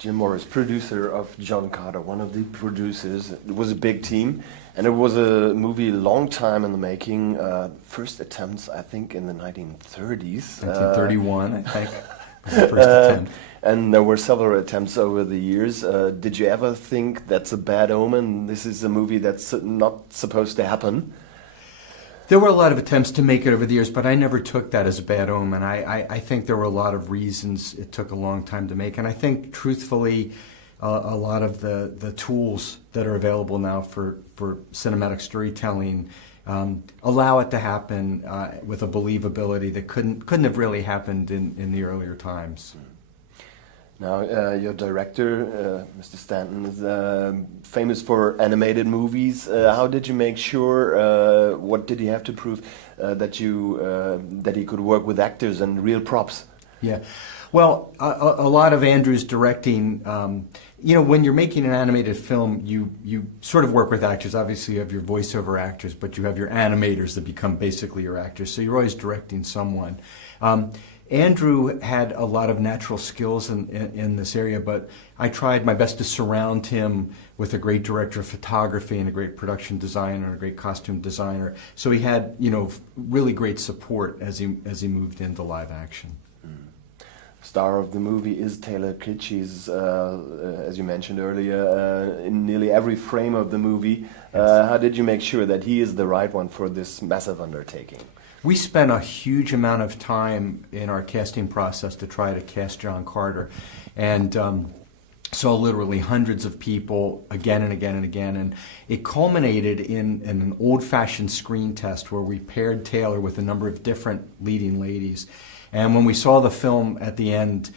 Jim Morris, producer of John Carter, one of the producers. It was a big team, and it was a movie long time in the making. First attempts, I think, in the 1930s. 1931, I think, was the first attempt. And there were several attempts over the years. Did you ever think that's a bad omen? This is a movie that's not supposed to happen? There were a lot of attempts to make it over the years, but I never took that as a bad omen. I think there were a lot of reasons it took a long time to make. And I think, truthfully, a lot of the tools that are available now for cinematic storytelling allow it to happen with a believability that couldn't have really happened in the earlier times. Now, your director, Mr. Stanton, is famous for animated movies. How did you make sure? What did he have to prove that he could work with actors and real props? Yeah, well, a lot of Andrew's directing. When you're making an animated film, you sort of work with actors. Obviously, you have your voiceover actors, but you have your animators that become basically your actors. So you're always directing someone. Andrew had a lot of natural skills in this area, but I tried my best to surround him with a great director of photography and a great production designer and a great costume designer. So he had, really great support as he moved into live action. Star of the movie is Taylor Kitsch's, as you mentioned earlier, in nearly every frame of the movie. Yes. How did you make sure that he is the right one for this massive undertaking? We spent a huge amount of time in our casting process to try to cast John Carter, and saw literally hundreds of people again and again and again, and it culminated in an old-fashioned screen test where we paired Taylor with a number of different leading ladies. And when we saw the film at the end,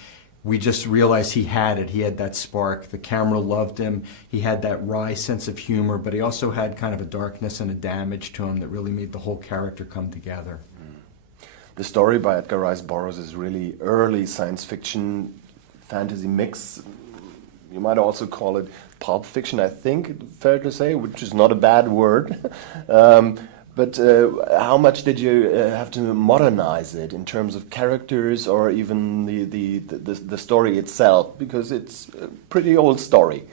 we just realized he had it. He had that spark. The camera loved him. He had that wry sense of humor, but he also had kind of a darkness and a damage to him that really made the whole character come together. The story by Edgar Rice Burroughs is really early science fiction, fantasy mix. You might also call it pulp fiction, I think, fair to say, which is not a bad word. But how much did you have to modernize it in terms of characters or even the story itself? Because it's a pretty old story.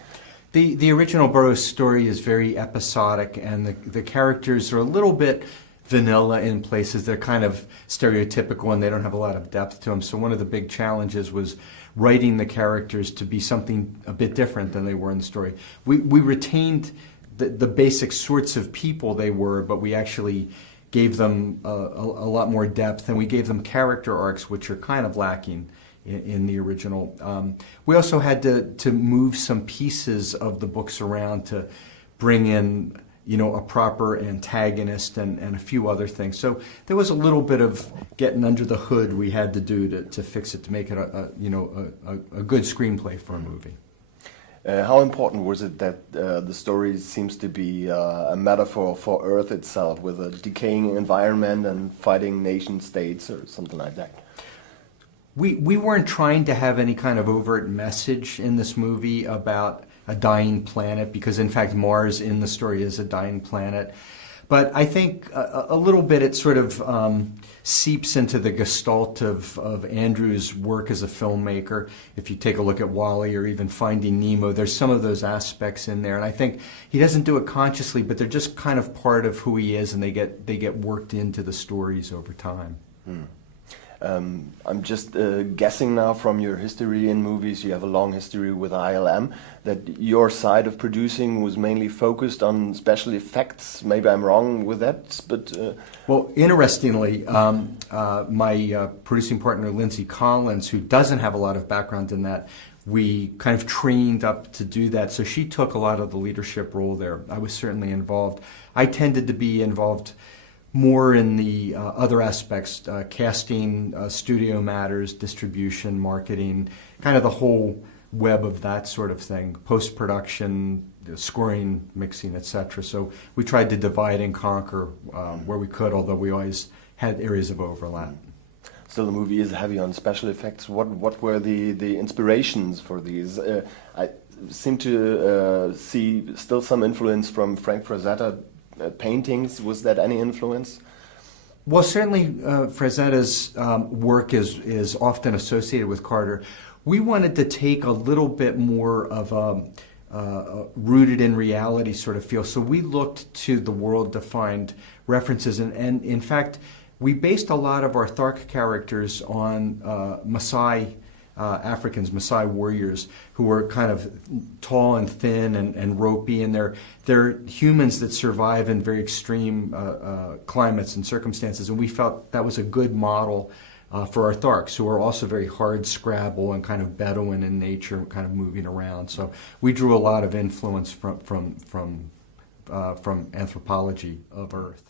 The original Burroughs story is very episodic, and the characters are a little bit vanilla in places. They're kind of stereotypical and they don't have a lot of depth to them. So one of the big challenges was writing the characters to be something a bit different than they were in the story. We retained the basic sorts of people they were, but we actually gave them a lot more depth, and we gave them character arcs, which are kind of lacking in the original. We also had to move some pieces of the books around to bring in, a proper antagonist and a few other things. So there was a little bit of getting under the hood we had to do to fix it, to make it a good screenplay for a movie. How important was it that the story seems to be a metaphor for Earth itself, with a decaying environment and fighting nation states or something like that? We weren't trying to have any kind of overt message in this movie about a dying planet, because in fact Mars in the story is a dying planet. But I think a little bit it sort of seeps into the gestalt of Andrew's work as a filmmaker. If you take a look at WALL-E or even Finding Nemo, there's some of those aspects in there. And I think he doesn't do it consciously, but they're just kind of part of who he is, and they get worked into the stories over time. I'm just guessing now from your history in movies, you have a long history with ILM, that your side of producing was mainly focused on special effects. Maybe I'm wrong with that, but... Well, interestingly, my producing partner, Lindsay Collins, who doesn't have a lot of background in that, we kind of trained up to do that. So she took a lot of the leadership role there. I was certainly involved. I tended to be involved more in the other aspects, casting, studio matters, distribution, marketing, kind of the whole web of that sort of thing, post-production, scoring, mixing, etc. So we tried to divide and conquer where we could, although we always had areas of overlap. So the movie is heavy on special effects. What were the inspirations for these? I seem to see still some influence from Frank Frazetta paintings. Was that any influence? Well, certainly Frazetta's work is often associated with Carter. We wanted to take a little bit more of a rooted in reality sort of feel. So we looked to the world to find references, and in fact, we based a lot of our Thark characters on Maasai Africans, Maasai warriors, who were kind of tall and thin and ropey, and they're humans that survive in very extreme climates and circumstances, and we felt that was a good model for our Tharks, who are also very hard scrabble and kind of Bedouin in nature, kind of moving around. So we drew a lot of influence from anthropology of Earth.